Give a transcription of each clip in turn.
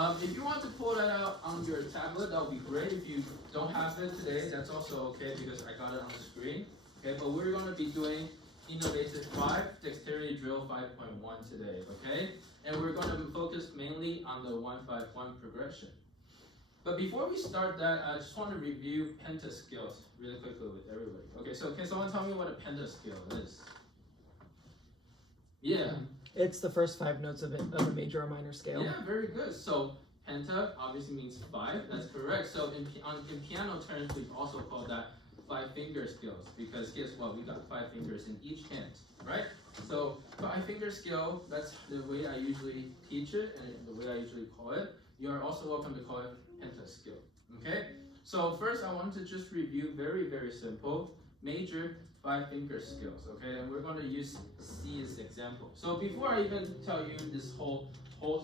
If you want to pull that out on your tablet, that would be great. If you don't have it today, that's also okay because I got it on the screen. Okay, but we're going to be doing Innovative 5, Dexterity Drill 5.1 today, okay? And we're going to focus mainly on the 151 progression. But before we start that, I just want to review penta scales really quickly with everybody. Okay, so can someone tell me what a penta scale is? Yeah. It's the first 5 notes of a major or minor scale. Yeah, very good. So penta obviously means 5. That's correct. So in piano terms, we've also called that 5-finger scales because guess what? We got 5 fingers in each hand, right? So 5-finger scale, that's the way I usually teach it and the way I usually call it. You are also welcome to call it penta scale. Okay? So first, I want to just review very, very simple major 5-finger scales. Okay, and we're going to use C as example. So before I even tell you this whole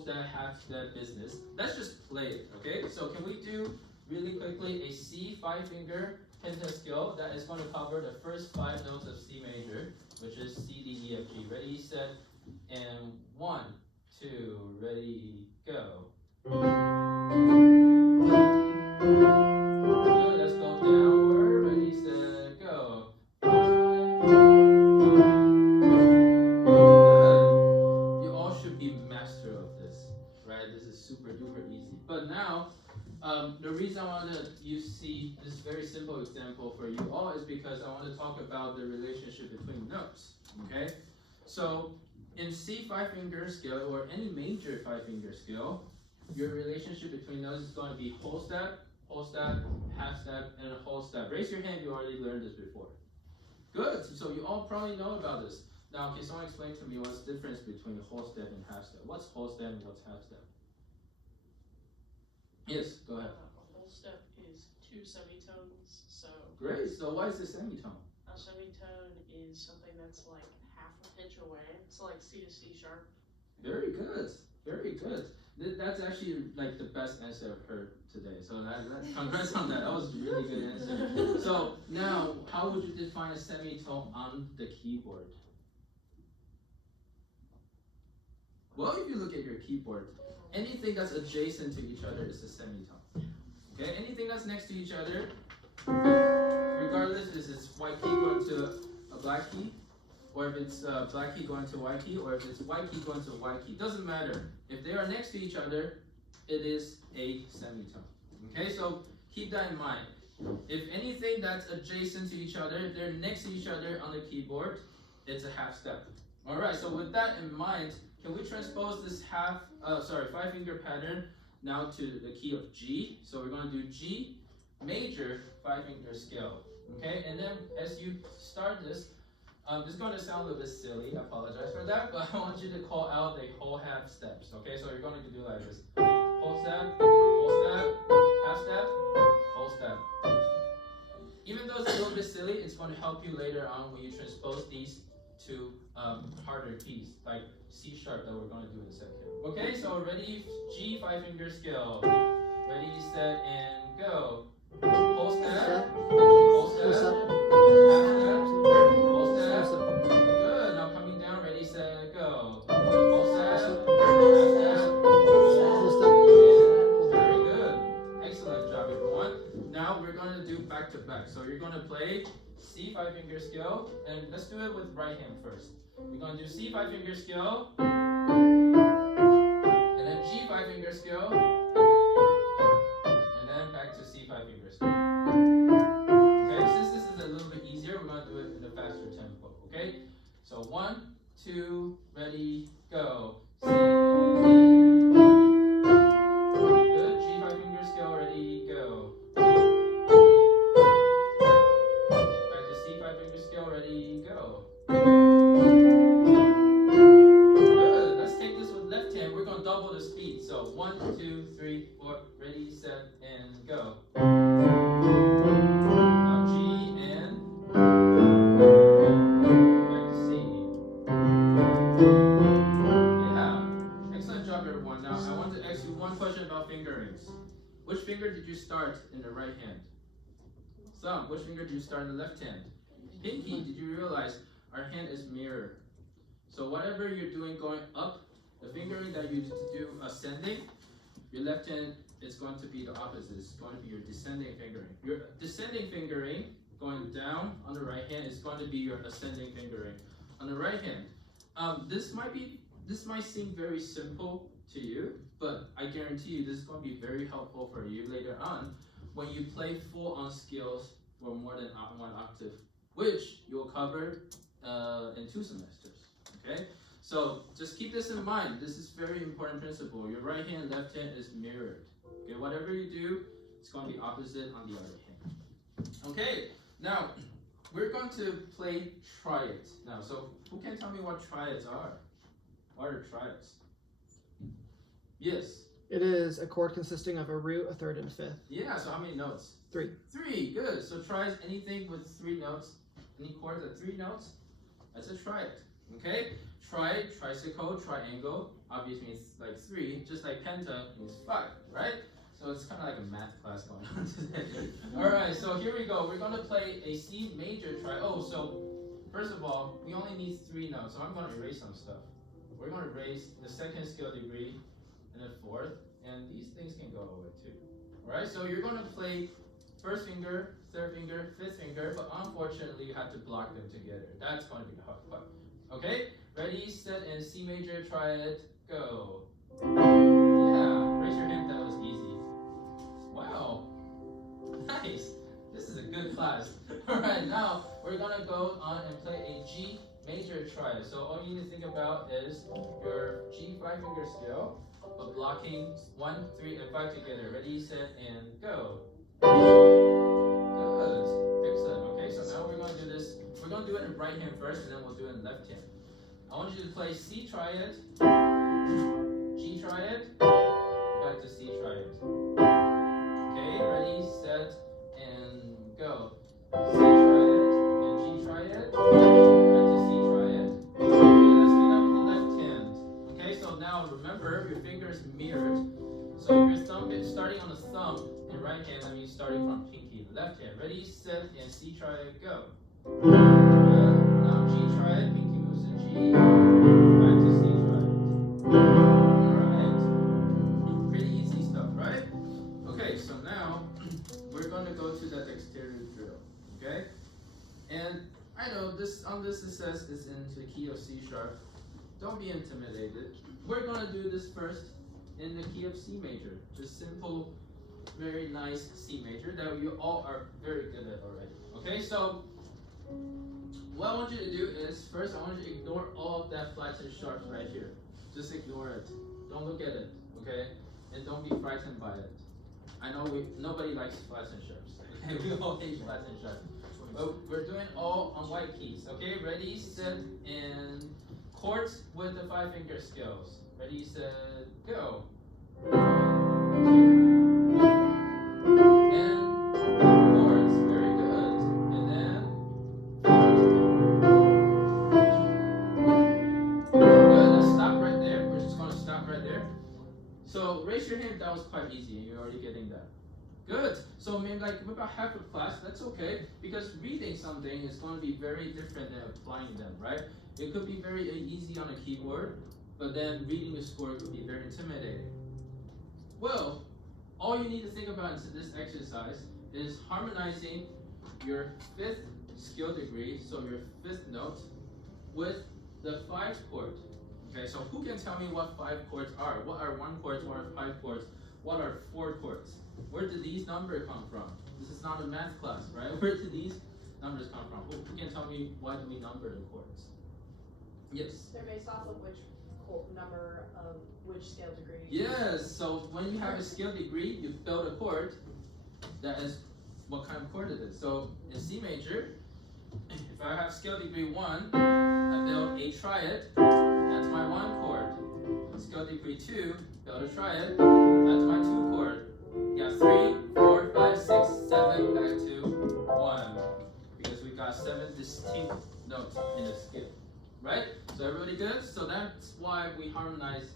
step, half step business, let's just play it. Okay, so can we do really quickly a C 5-finger penta scale that is going to cover the first 5 notes of C major, which is C, D, E, F, G. Ready, set, and 1, 2, ready, go. Good, let's go downward. Ready, set, go. Good. You all should be master of this, right? This is super duper easy. But now, the reason I want to see this very simple example for you all is because I want to talk about the relationship between notes. Okay, so in C 5-finger scale or any major 5-finger scale, your relationship between notes is going to be whole step, half step, and a whole step. Raise your hand if you already learned this before. Good. So you all probably know about this. Now, can someone explain to me what's the difference between whole step and half step? What's whole step and what's half step? Yes, go ahead. A whole step is 2 semitones, so... Great, so why is it semitone? A semitone is something that's like half a pitch away. It's like C to C sharp. Very good, very good. That's actually like the best answer I've heard today. So congrats on that. That was a really good answer. So now, how would you define a semitone on the keyboard? Well, if you look at your keyboard, anything that's adjacent to each other is a semitone. Okay, anything that's next to each other, regardless if it's white key going to a black key, or if it's black key going to white key, or if it's white key going to white key, doesn't matter. If they are next to each other, it is a semitone. Okay, so keep that in mind. If anything that's adjacent to each other, if they're next to each other on the keyboard, it's a half step. All right, so with that in mind, can we transpose this 5-finger pattern now to the key of G? So we're going to do G major 5-finger scale. Okay, and then as you start this, this is going to sound a little bit silly. I apologize for that, but I want you to call out the whole half steps. Okay, so you're going to do like this: whole step, half step, whole step. Even though it's a little bit silly, it's going to help you later on when you transpose these to harder keys like C sharp that we're going to do in a second. Okay, so ready, G 5-finger scale. Ready, set, and go. Whole step, whole step, half step, whole step. Good. Now coming down. Ready, set, go. Whole step, half step, whole step. Very good. Excellent job, everyone. Now we're going to do back to back. So you're going to play C 5-finger scale, and let's do it with right hand first. We're going to do C 5-finger scale, and then G 5-finger scale, and then back to C 5-finger scale. Okay, since this is a little bit easier, we're going to do it in a faster tempo. Okay, so 1, 2, ready, go. C, D, E. Good. G 5-finger scale, ready, go. Back to C 5-finger scale, ready, go. Good. Let's take this with left hand. We're going to double the speed. So 1, 2, 3, 4, ready, set, and go. Now G and back to C. Yeah. Excellent job, everyone. Now I want to ask you one question about fingerings. Which finger did you start in the right hand? Thumb. Which finger did you start in the left hand? Pinky. Did you realize our hand is mirror? So whatever you're doing going up, the fingering that you do ascending, your left hand is going to be the opposite. It's going to be your descending fingering. Your descending fingering going down on the right hand is going to be your ascending fingering on the right hand. This might seem very simple to you, but I guarantee you this is going to be very helpful for you later on when you play full on scales for more than one octave, which you'll cover in 2 semesters. Okay, so just keep this in mind. This is very important principle. Your right hand, left hand is mirrored. Okay, whatever you do, it's going to be opposite on the other hand. Okay, now we're going to play triads. Now, so who can tell me what triads are? What are triads? Yes. It is a chord consisting of a root, a third, and a fifth. Yeah, so how many notes? 3. 3, good. So triads, anything with 3 notes, any chords at 3 notes, that's a triad. Okay? Triad, tricycle, triangle, obviously means like 3, just like penta means 5, right? So it's kind of like a math class going on today. Alright, so here we go. We're going to play a C major triad. Oh, so first of all, we only need 3 notes, so I'm going to erase some stuff. We're going to erase the 2nd scale degree and the 4th, and these things can go away too. Alright, so you're going to play 1st finger, 3rd finger, 5th finger, but unfortunately you have to block them together. That's going to be the hard part. Okay, ready, set, and C major triad, go. Yeah, raise your hand, that was easy. Wow, nice. This is a good class. Alright, now we're going to go on and play a G major triad. So all you need to think about is your G 5-finger scale, but blocking 1, 3, and 5 together. Ready, set, and go. Good. Excellent. Okay, so now we're going to do this. We're going to do it in right hand first, and then we'll do it in left hand. I want you to play C triad, G triad, back to C triad. Okay, ready, set, and go. C triad and G triad, back to C triad. Okay, let's do that with the left hand. Okay, so now remember your fingers mirrored. So if your thumb is starting on the thumb in right hand, that means starting from pinky. Left hand. Ready, set, and C triad, go. Now G triad, pinky moves to G, back to C triad. Alright. Pretty easy stuff, right? Okay, so now we're going to go to that dexterity drill. Okay? And I know this on this it says it's in the key of C sharp. Don't be intimidated. We're going to do this first in the key of C major. Just simple, very nice C major that you all are very good at already. Okay, so what I want you to do is first I want you to ignore all of that flats and sharps right here. Just ignore it. Don't look at it, okay? And don't be frightened by it. I know nobody likes flats and sharps. Okay, we all hate flats and sharps. But we're doing all on white keys. Okay, ready, set, and chords with the 5-finger scales. Ready, set, go. 1, 2, and chords, very good. And then good. Let's stop right there. We're just gonna stop right there. So raise your hand. That was quite easy, and you're already getting that. Good. So maybe like about half a class. That's okay because reading something is going to be very different than applying them, right? It could be very easy on a keyboard, but then reading the score could be very intimidating. Well, all you need to think about in this exercise is harmonizing your 5th scale degree, so your 5th note, with the 5th chord. Okay, so who can tell me what 5 chords are? What are 1 chords? What are 5 chords? What are 4 chords? Where did these numbers come from? This is not a math class, right? Where did these numbers come from? Who can tell me why do we number the chords? Yes? They're based off of which number of which scale degree. Yes, so when you have a scale degree, you build a chord that is what kind of chord it is. So in C major, if I have scale degree 1, I build a triad, that's my 1 chord. Scale degree 2, build a triad, that's my 2 chord. You got 3, 4, 5, 6, 7, back to 1. Because we got 7 distinct notes in a scale. Right? So everybody good? So that's why we harmonize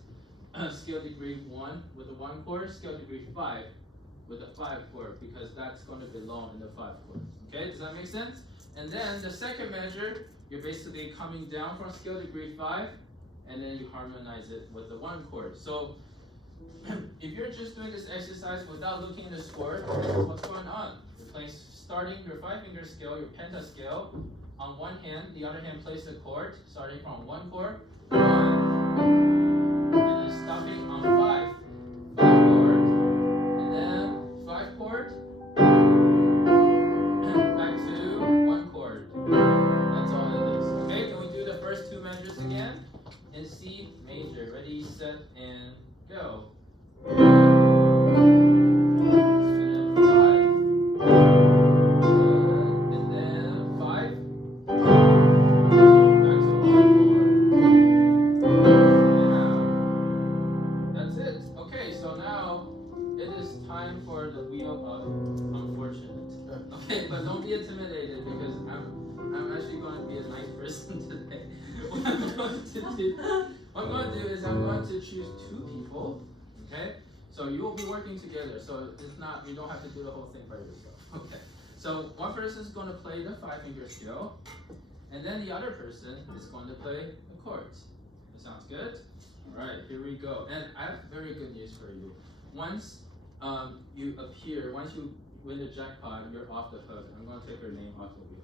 scale degree 1 with the 1 chord, scale degree 5 with the 5 chord, because that's going to belong in the 5 chord. Okay, does that make sense? And then the second measure, you're basically coming down from scale degree 5, and then you harmonize it with the 1 chord. So if you're just doing this exercise without looking at the score, what's going on? You're playing, starting your 5-finger scale, your penta scale, on one hand, the other hand plays the chord, starting from 1 chord, 1, and then stopping on 5 chord, and then 5 chord, and back to 1 chord. That's all it is. Okay, can we do the first 2 measures again? In C major. Ready, set, and go. And then 5. Good. And then 5. Back to 1 chord. Yeah. That's it. Okay, so now it is time for the wheel of unfortunate. Okay, but don't be intimidated because I'm actually going to be a nice person today. What I'm going to do is I'm going to choose 2 people. Okay, so you will be working together. So it's not, you don't have to do the whole thing by yourself. Okay, so one person is going to play the 5-finger scale, and then the other person is going to play the chords. That sounds good. All right, here we go. And I have very good news for you. Once you appear, once you win the jackpot, you're off the hook. I'm going to take your name off the wheel.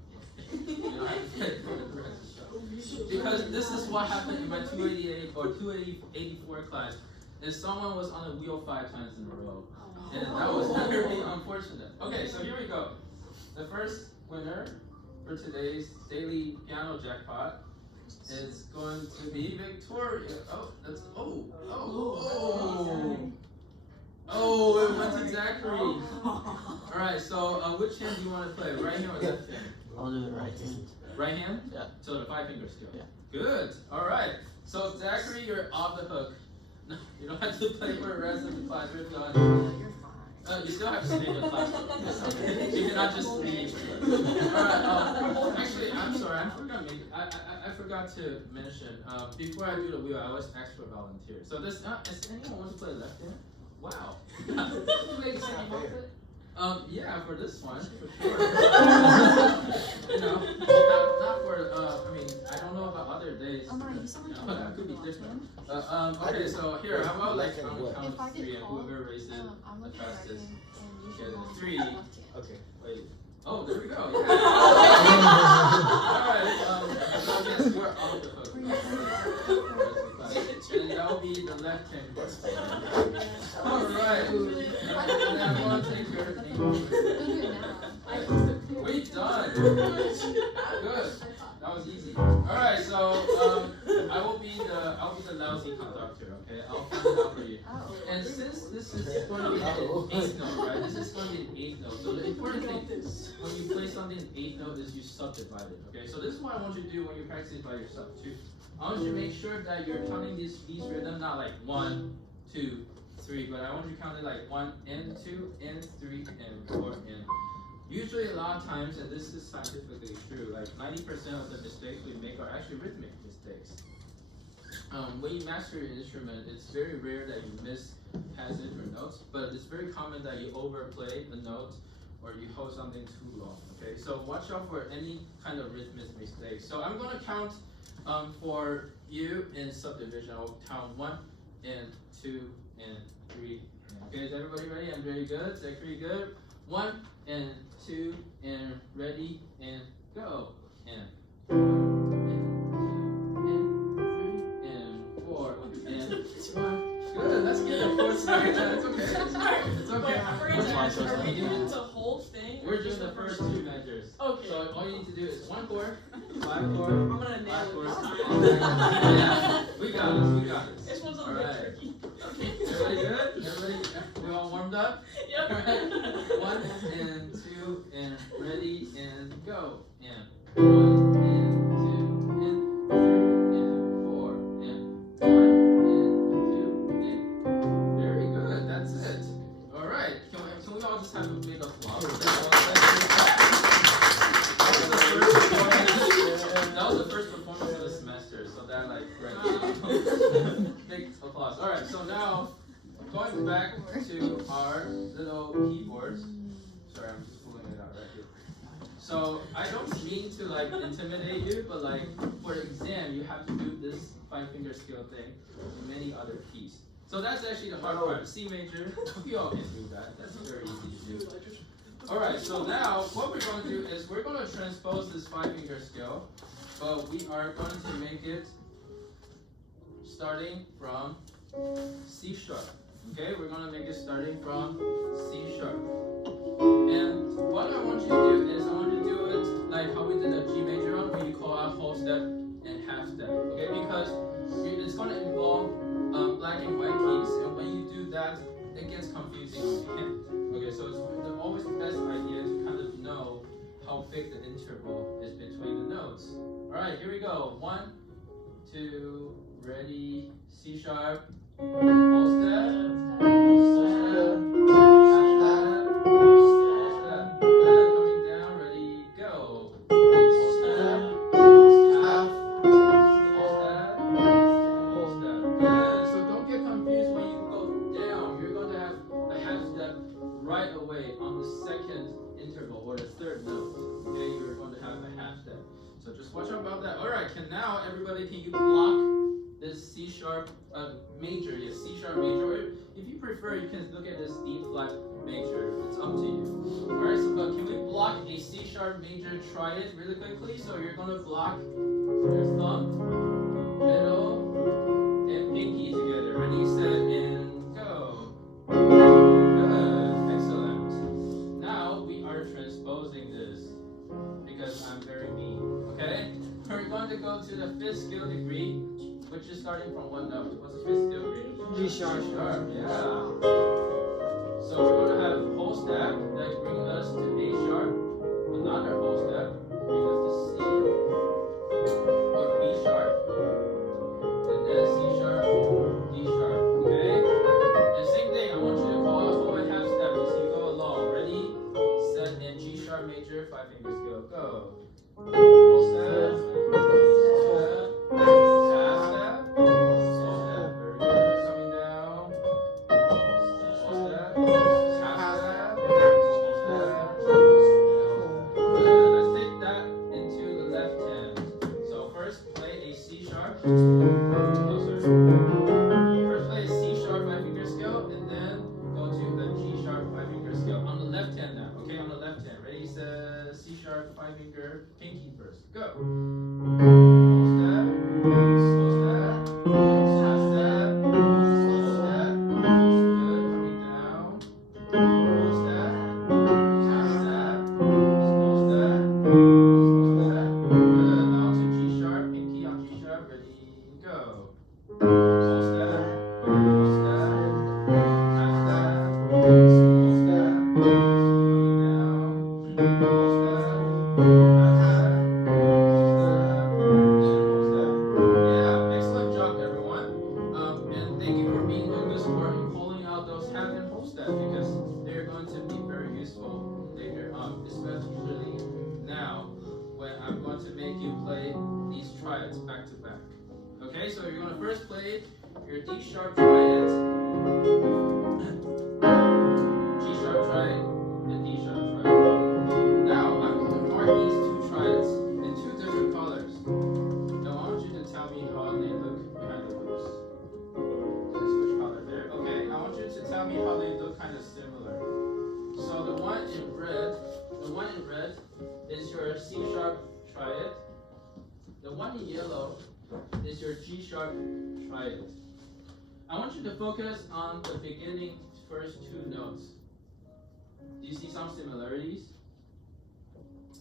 You don't have to play for the rest of the show. Because this is what happened in my 288 or 284 class. Is someone was on the wheel 5 times in a row. And that was very unfortunate. Okay, so here we go. The first winner for today's daily piano jackpot is going to be Victoria. Oh, that's oh, it went to Zachary. Alright, so which hand do you want to play? Right hand or left hand? I'll do the right hand. Right hand? Yeah. So the 5-finger scale. Yeah. Good. Alright. So Zachary, you're off the hook. No, you don't have to play for the rest of the class. You're done. You still have to stay in the class. You cannot just leave. Alright, actually, I'm sorry, I forgot to mention, before I do the wheel, I always ask for volunteers. So does anyone want to play left hand? Wow. Yeah, for this one, for sure. You know, not for, I mean, I don't know about other days. That could be different. Okay, so here, how about like on the count of 3 and whoever raises the fastest get a 3. Okay. Wait. Oh, there we go. Yeah. Alright, so yes, we're off the hook. And that will be the left hand. Alright. And I'm going to take your name. We're done. Good. That was easy. Alright, so I will be the lousy conductor, okay? I'll find it out for you. And since this is going to be an 8th note, right? This is going to be an 8th note. So the important thing when you play something in 8th note is you subdivide it, okay? So this is what I want you to do when you practice it by yourself too. I want you to make sure that you're counting these rhythms not like 1, 2, 3, but I want you to count it like 1 and 2 and 3 and 4 and. Usually a lot of times, and this is scientifically true, like 90% of the mistakes we make are actually rhythmic mistakes. When you master an instrument, it's very rare that you miss passage or notes, but it's very common that you overplay a note or you hold something too long, okay? So watch out for any kind of rhythmic mistakes. So I'm going to count for you in subdivision. I'll count 1 and 2 and 3. Okay, is everybody ready? I'm very good. Zachary, good. 1 and 2 and ready and go. And 1 and 2 and 3 and 4 and 1. Good. Let's get the 4th started. It's okay. It's okay. Are we doing the whole thing? We're doing the first 2 measures. Okay. So all you need to do is 1 chord, 5 chord, I'm gonna 5 nail chord. it. Yeah, we got this. This one's a All bit right. tricky. Okay. Everybody good? Everybody, we all warmed up? Yep. All right. 1 and 2 and ready and go. And 1 and 2 and 3 and 4 and 1 and 2 and very good. That's it. All right. Can we all just have a big applause? That was the first performance of the semester, so that like big applause. All right. So now going back to our little keyboards. Sorry, I'm just pulling it out right here. So I don't mean to like intimidate you, but like for the exam, you have to do this 5-finger scale thing with many other keys. So that's actually the hard part. C major, we all can do that. That's very easy to do. Alright, so now what we're going to do is we're going to transpose this 5-finger scale, but we are going to make it starting from C sharp. Okay, we're going to make it starting from C sharp. And what I want you to do is I want you to do it like how we did a G major on, where you call out whole step and half step. Okay, because it's going to involve black and white keys, and when you do that, it gets confusing on the hand. Okay, so it's always the best idea to kind of know how big the interval is between the notes. Alright, here we go. 1, 2, ready, C sharp, whole step, whole step, half step, whole step. Good, coming down, ready, go. Whole step, half, whole step, whole step. Good, so don't get confused when you go down. You're going to have a half step right away on the second interval or the third note. Okay, you're going to have a half step. So just watch out about that. Alright, now everybody, can you block this C sharp major? Yes, C sharp major. If you prefer, you can look at this D flat major. It's up to you. Alright, so but can we block a C sharp major? Try it really quickly. So you're going to block your thumb, middle, and pinky together. Ready, set, and go. Good, excellent. Now we are transposing this because I'm very mean. Okay? We're going to go to the 5th scale degree, which is starting from what note? What's the 5th scale degree? G sharp. G sharp, yeah. So we're going to have whole step that bring us to A sharp, another whole step bring us to C, or B sharp, and then C sharp, D sharp. Okay? And same thing, I want you to call out whole and half step as you go along. Ready, set, and G sharp major, 5-finger scale, go. Whole step, half step, whole step, very good, coming down, whole step, half step, whole step, good. Let's take that into the left hand. So first play a C sharp, oh sorry, first play a C sharp 5-finger scale, and then go to the G sharp 5-finger scale on the left hand now. Okay, on the left hand. Ready, set, C sharp 5-finger, pinky first. Go. Whole step, whole step, half step, whole step. Good, coming down. Whole step, half step, whole step, whole step. Good. Now to G sharp, pinky on G sharp. Ready, go. Whole step, whole step, half step, whole step, coming down. Whole step, half step, whole step, and whole step. Yeah, excellent job, everyone. And thank you for being doing this work and pulling out those half and whole steps because they're going to be very useful later, especially now when I'm going to make you play these triads back to back. Okay, so you're going to first play your D sharp triad, G sharp triad, and D sharp triad. Now I'm going to mark these 2 triads in 2 different colors. Now I want you to tell me how they look behind the loops. Just which color there? Okay, I want you to tell me how they look kind of similar. So the one in red is your C sharp triad. The one in yellow is your G sharp triad. I want you to focus on the beginning first 2 notes. Do you see some similarities?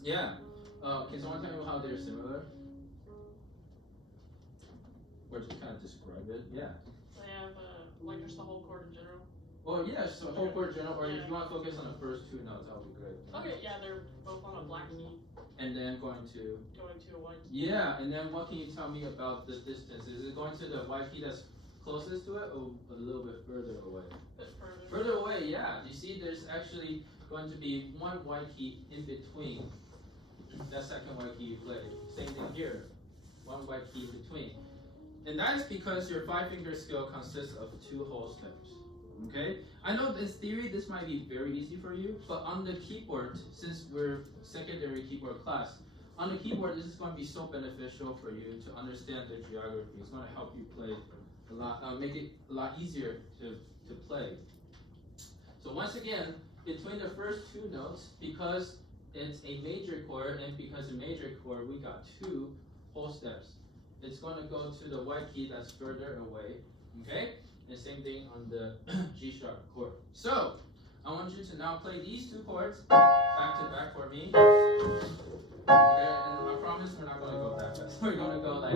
Yeah. Can someone tell me how they're similar? Or just kind of describe it? Yeah. They have like just the whole chord in general. Well, yeah, so whole chord general, or if you want to focus on the first 2 notes, that would be great. Okay, yeah, they're both on a black key, And then going to a white key. yeah, and then what can you tell me about the distance? Is it going to the white key that's closest to it, or a little bit further away? A bit further. Further away, yeah. You see, there's actually going to be one white key in between that second white key you played. Same thing here, one white key in between. And that is because your 5-finger scale consists of 2 whole steps. Okay? I know in theory this might be very easy for you, but on the keyboard, since we're secondary keyboard class, on the keyboard this is going to be so beneficial for you to understand the geography. It's going to help you play make it a lot easier to play. So once again, between the first two notes, because it's a major chord, and because a major chord, we got two whole steps. It's going to go to the white key that's further away, okay? And same thing on the G sharp chord. So I want you to now play these two chords back to back for me. Okay, and I promise we're not going to go that fast. We're going to go like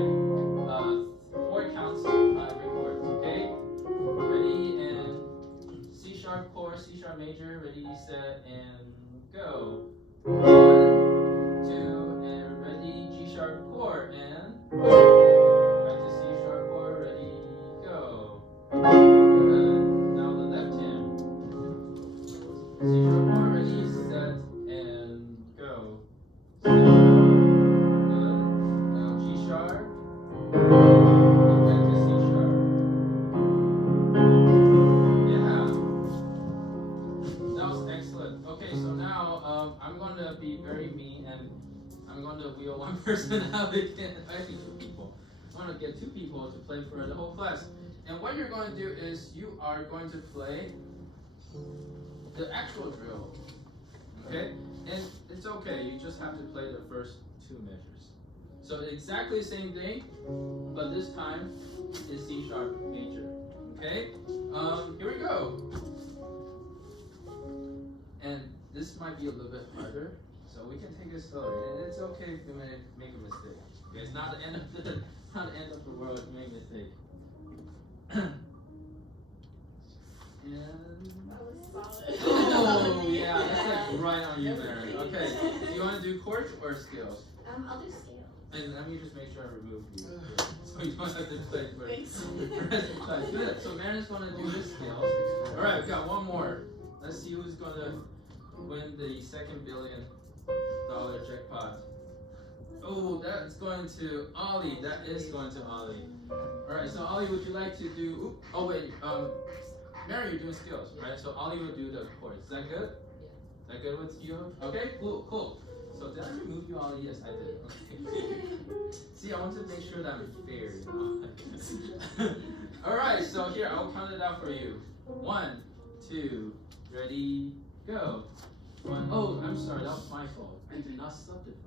4 counts every chord, okay? Ready, and C sharp chord, C sharp major, ready, set, and go. 1, 2, and ready, G sharp chord, and back to C sharp chord, ready, go. Good. Now the left hand. C sharp chord, ready, set, and go. Good. Now G sharp, and back to C sharp. Yeah. That was excellent. Okay, so now I'm going to be very mean, and I'm going to wheel one person out again. Actually, 2 people. I'm going to get 2 people to play for the whole class. And what you're going to do is you are going to play the actual drill. Okay? And it's okay. You just have to play the first 2 measures. So exactly the same thing, but this time is C sharp major. Okay? Here we go. And this might be a little bit harder, so we can take it slowly. And it's okay if you make a mistake. Okay, it's not the end of the world if you make a mistake. And That was solid. oh yeah, that's like right on you, Mary. Okay, do you want to do chords or scales? I'll do scales. And let me just make sure I remove you, so you don't have to play for Thanks. the rest of the class. Good. So Mary's going to do the scales. All right, we got one more. Let's see who's going to win the $2 billion jackpot. Oh, that's going to Ollie. That is going to Ollie. All right. So Ollie, would you like to do? Oh wait. Mary, you're doing scales, right? So Ollie will do the chords. Is that good? Is that good with you? Okay. Cool. So did I remove you, Ollie? Yes, I did. Okay. See, I want to make sure that I'm fair. You know? All right. So here, I'll count it out for you. 1, 2, ready, go. 1. Oh, I'm sorry. That was my fault. I did not subdivide.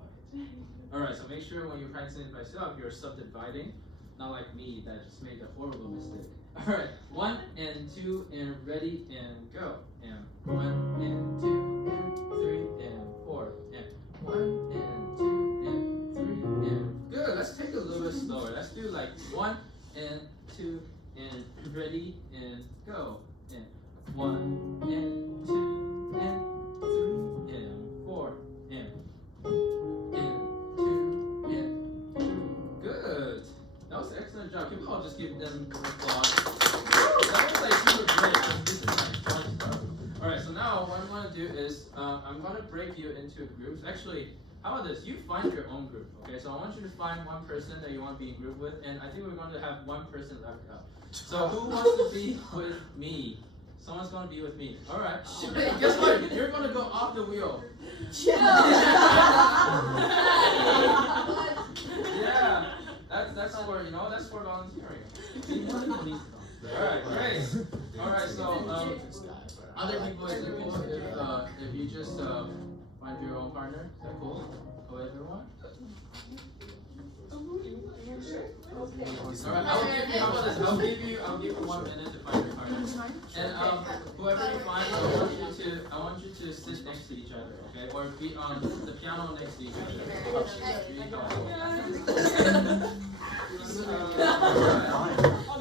All right. So make sure when you're practicing it myself, you're subdividing, not like me that just made a horrible mistake. All right. 1 and 2 and ready and go. And 1 and 2 and 3 and 4 and 1 and 2 and 3 and good. Let's take it a little bit slower. Let's do like 1 and 2 and ready and go. And 1 and 2 and 3 and 4 and 2 and 3. Good. That was an excellent job. Can we all just give them applause? That was like super great. This is like fun stuff. All right. So now what I'm going to do is I'm going to break you into groups. Actually, how about this? You find your own group. Okay. So I want you to find one person that you want to be in group with, and I think we're going to have one person left out. So who wants to be with me? Someone's going to be with me. All right. Hey, guess what? You're going to go off the wheel. Yeah. That's for, that's for volunteering. All right, great. All right, so other people, is it cool if you just find your own partner? Is that cool? Cool, everyone? All right, I'll give you 1 minute to find your partner. And whoever you find, I want you to sit next to each other, okay? Or be on the piano next to each other.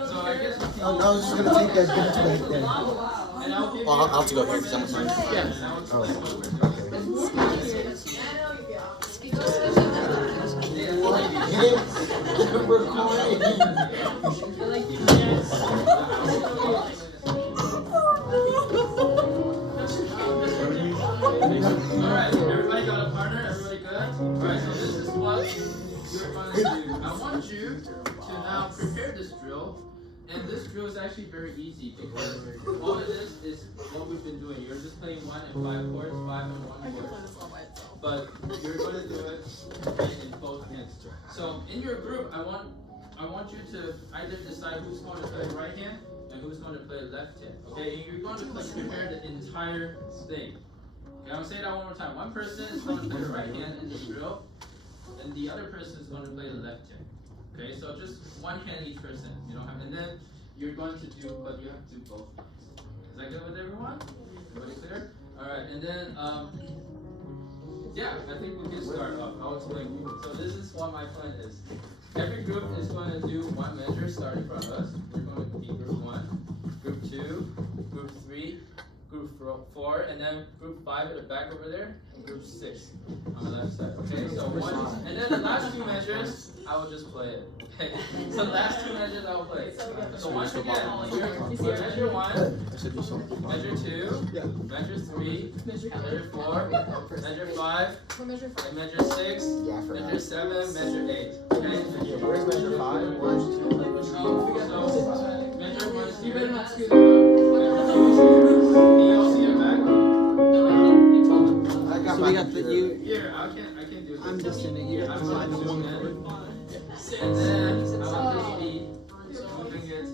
So I guess. Oh, no, I was just gonna take that bit to make that. And I'll give I'll have to go here because I'm sorry. Yeah. We're recording. Alright, everybody got a partner? Everybody good? Alright, so this is what you're going to do. I want you to now prepare this drill. And this drill is actually very easy because all it is what we've been doing. You're just playing 1 and 5 chords, 5 and 1 chord. But you're going to do it in both hands. So in your group, I want want you to either decide who's going to play right hand and who's going to play left hand. Okay, and you're going to prepare the entire thing. Okay, I'm gonna say that one more time. One person is going to play the right hand in the drill, and the other person is going to play the left hand. Okay, so just one hand each person. You don't have, and then you're going to do, but you have to do both hands. Is that good with everyone? Everybody clear? All right, and then yeah, I think we can start off. I'll explain. So this is what my plan is. Every group is going to do one measure starting from us. We're going to be group 1, group 2, group 3, group 4, and then group 5 at the back over there, and group 6 on the left side. Okay, so one, and then the last 2 measures, I will just play it. Okay, so the last 2 measures I will play. So once again, we're measure 1, measure 2, measure 3, measure 4, measure 5, and measure 6, measure 7, measure 8. Okay? Where's measure 5? 1, 2. So measure 1 is here. Do you all see it back? So we got the you. Here, I can do this. I'm just sending you. I'm going to zoom in. And then I will just be moving it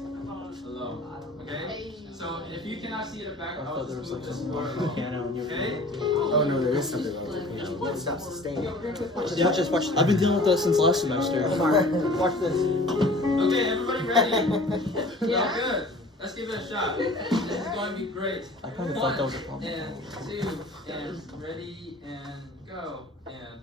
along. Okay? So if you cannot see the back, I'll just move this forward along. Okay? Oh no, there is something wrong with the piano. It's not sustained. Watch. I've been dealing with this since last semester. Watch this. Okay, everybody ready? Yeah. Good. Let's give it a shot. This is going to be great. I kind of thought that was a problem. 1 and 2 and ready and go and